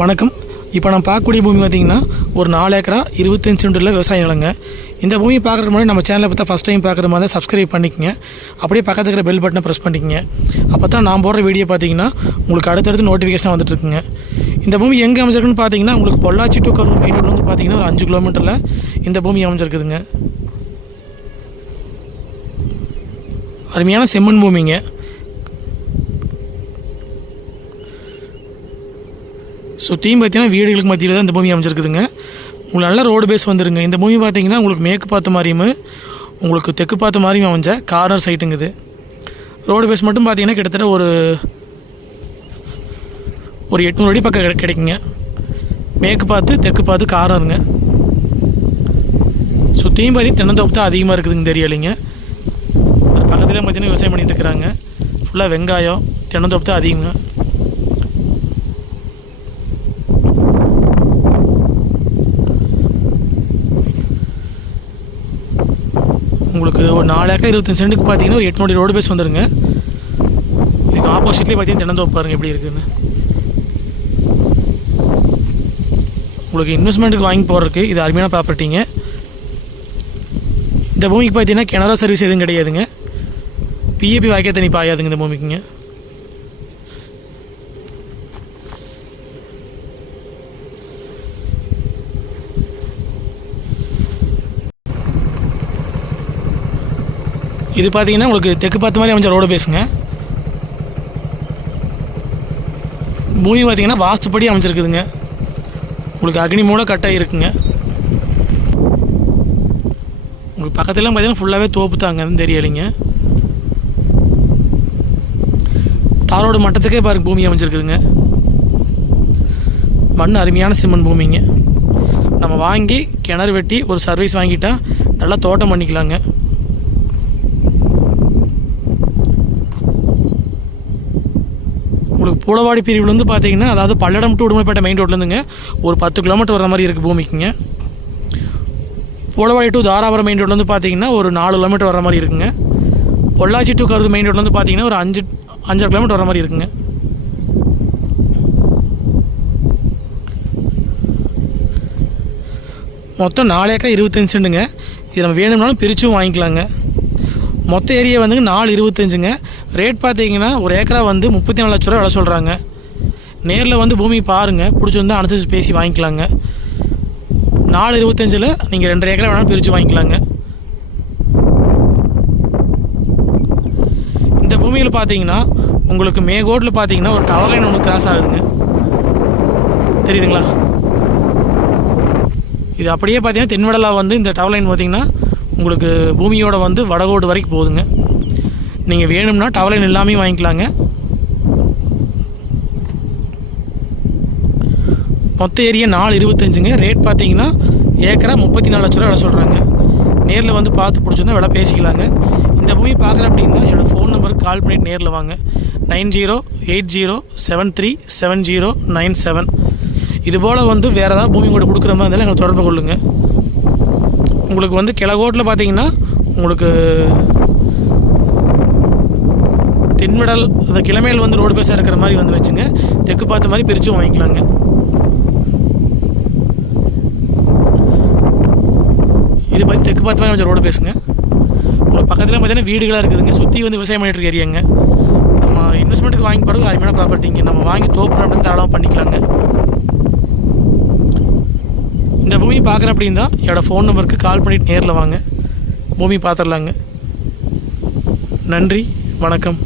வணக்கம். இப்போ நான் பார்க்கக்கூடிய பூமி பார்த்தீங்கன்னா ஒரு நாலு ஏக்கரா இருபத்தஞ்சு சென்டில் விவசாய நிலங்க. இந்த பூமி பார்க்குற முன்னாடி நம்ம சேனலை பார்த்தா ஃபஸ்ட் டைம் பார்க்குற மாதிரி சப்ஸ்கிரைப் பண்ணிக்கங்க. அப்படியே பக்கத்து இருக்கிற பெல் பட்டனை ப்ரெஸ் பண்ணிக்கங்க. அப்போ தான் நான் போடுற வீடியோ பார்த்தீங்கன்னா உங்களுக்கு அடுத்தடுத்து நோட்டிஃபிகேஷன் வந்துட்டு இருக்குங்க. இந்த பூமி எங்கே அமைஞ்சிருக்குன்னு பார்த்தீங்கன்னா உங்களுக்கு Pollachi to Karur main road வந்து பார்த்தீங்கன்னா ஒரு அஞ்சு கிலோமீட்டரில் இந்த பூமி அமைஞ்சிருக்குதுங்க. அருமையான செம்மண் பூமிங்க. சுற்றியும் பார்த்தீங்கன்னா வீடுகளுக்கு மத்தியில் தான் இந்த பூமி அமைஞ்சிருக்குதுங்க. உங்களுக்கு நல்ல ரோடு பேஸ் வந்துருங்க. இந்த பூமி பார்த்தீங்கன்னா உங்களுக்கு மேற்கு பார்த்த மாதிரியும் உங்களுக்கு தெற்கு பார்த்த மாதிரியும் அமைஞ்ச கார்னர் சைட்டுங்குது ரோடு பேஸ் மட்டும் பார்த்தீங்கன்னா கிட்டத்தட்ட ஒரு ஒரு எட்நூறு அடி பக்கம் கிடை- கிடைக்குங்க. மேற்கு பார்த்து தெற்கு பார்த்து கார்னருங்க சுற்றியும் பார்த்தீங்கன்னா தென்னந்தோப்பு தான் அதிகமாக இருக்குதுங்க தெரியலைங்க. ஏரியாலிங்க பக்கத்துலேயே பார்த்தீங்கன்னா விவசாயம் பண்ணிகிட்டு இருக்கிறாங்க. ஃபுல்லாக வெங்காயம் தென்னந்தோப்பு தான் அதிகங்க. உங்களுக்கு ஒரு நாலு ஏக்கர் இருபத்தஞ்சு சென்ட்டுக்கு பார்த்தீங்கன்னா ஒரு எட்நூறு ரோடு பேஸ் வந்துருங்க. இதுக்கு ஆப்போசிட்லேயே பார்த்தீங்கன்னா தென்னந்தோப்பு பாருங்க எப்படி இருக்குதுன்னு உங்களுக்கு இன்வெஸ்ட்மெண்ட்டுக்கு வாங்கி போகிறதுக்கு இது அருமையான ப்ராப்பர்ட்டிங்க இந்த பூமிக்கு பார்த்தீங்கன்னா கிணறா சர்வீஸ் எதுவும் கிடையாதுங்க. பிஏபி வாய்க்கா தண்ணி பாயாதுங்க இந்த பூமிக்குங்க. இது பார்த்தீங்கன்னா உங்களுக்கு தெற்கு பார்த்த மாதிரி அமைஞ்ச ரோடு பேசுங்க பூமி பார்த்தீங்கன்னா வாஸ்துப்படி அமைஞ்சிருக்குதுங்க. உங்களுக்கு அக்னி மூட கட்டாக இருக்குங்க. உங்களுக்கு பக்கத்துலாம் பார்த்தீங்கன்னா ஃபுல்லாகவே தோப்பு தாங்க தெரியலைங்க. தாரோடு மட்டத்துக்கே பாருங்க பூமி அமைஞ்சிருக்குதுங்க. மண் அருமையான சிம்மன் பூமிங்க. நம்ம வாங்கி கிணறு வெட்டி ஒரு சர்வீஸ் வாங்கிட்டால் நல்லா தோட்டம் பண்ணிக்கலாங்க. உங்களுக்கு பூலவாடி பிரிவில் வந்து பார்த்தீங்கன்னா அதாவது பல்லடம் டு உடுமலைப்பேட்டை மெயின் ரோட்லேருந்துங்க ஒரு பத்து கிலோமீட்டர் வர மாதிரி இருக்குது பூமிக்குங்க. பூலவாடி டு தாராபுரம் மெயின் ரோட்லேருந்து பார்த்தீங்கன்னா ஒரு நாலு கிலோமீட்டர் வர மாதிரி இருக்குங்க. பொள்ளாச்சி டு கரூர் மெயின் ரோட்லேருந்து பார்த்தீங்கன்னா ஒரு அஞ்சு அஞ்சரை கிலோமீட்டர் வர மாதிரி இருக்குங்க. மொத்தம் நாலு ஏக்கர் இருபத்தஞ்சு சென்ட்டுங்க. இது நம்ம வேணும்னாலும் பிரிச்சும் வாங்கிக்கலாங்க. மொத்த ஏரியா வந்துங்க நாலு இருபத்தஞ்சுங்க. ரேட் பார்த்தீங்கன்னா ஒரு ஏக்கரா வந்து முப்பத்தி நாலு லட்ச ரூபா விலை சொல்கிறாங்க நேரில் வந்து பூமி பாருங்கள் பிடிச்சி வந்து அனுசரித்து பேசி வாங்கிக்கலாங்க. நாலு இருபத்தஞ்சில் நீங்கள் ரெண்டரை ஏக்கரா வேணாலும் பிரித்து வாங்கிக்கலாங்க. இந்த பூமியில் பார்த்தீங்கன்னா உங்களுக்கு மேகோட்டில் பார்த்தீங்கன்னா ஒரு டவர் லைன் ஒன்று கிராஸ் ஆகுதுங்க. தெரியுதுங்களா? இது அப்படியே பார்த்தீங்கன்னா தென்வடலாக வந்து இந்த டவர் லைன் பார்த்தீங்கன்னா உங்களுக்கு பூமியோட வந்து வடகோடு வரைக்கும் போகுதுங்க. நீங்கள் வேணும்னா டவலைன் எல்லாமே வாங்கிக்கலாங்க. மொத்த ஏரியா நாலு இருபத்தஞ்சுங்க. ரேட் பார்த்தீங்கன்னா ஏக்கரா முப்பத்தி நாலு லட்ச ரூபா விலை சொல்கிறாங்க நேரில் வந்து பார்த்து பிடிச்சிருந்தா விலை பேசிக்கலாங்க. இந்த பூமி பார்க்குற அப்படின்னா என்னோடய ஃபோன் நம்பருக்கு கால் பண்ணிட்டு நேரில் வாங்க. Nine zero eight zero seven three seven zero nine seven. இதுபோல் வந்து வேறு ஏதாவது பூமி கூட கொடுக்குற மாதிரி இருந்தாலும் எங்களை தொடர்பு கொள்ளுங்கள் உங்களுக்கு வந்து கிழகோட்டில் பார்த்தீங்கன்னா உங்களுக்கு தென்மிடல் அந்த கிழமையில் வந்து ரோடு பேஸாக இருக்கிற மாதிரி வந்து வச்சுங்க. தெற்கு பார்த்த மாதிரி பிரிச்சும் வாங்கிக்கலாங்க. இது பற்றி தெற்கு பார்த்த மாதிரி கொஞ்சம் ரோடு பேசுங்க. உங்களுக்கு பக்கத்தில் பார்த்தீங்கன்னா வீடுகளாக இருக்குதுங்க. சுற்றி வந்து விவசாயம் பண்ணிட்டு இருக்க ஏரியாங்க. நம்ம இன்வெஸ்ட்மெண்ட்டுக்கு வாங்கி போகிறது அருமையான ப்ராப்பர்ட்டிங்க நம்ம வாங்கி தோப்பு அப்படின்னு தாராளமாக பண்ணிக்கலாங்க. இந்த பூமி பார்க்குற அப்படின்னா என்னோடய ஃபோன் நம்பருக்கு கால் பண்ணிட்டு நேரில் வாங்க. பூமி பார்த்துடலாங்க. நன்றி வணக்கம்.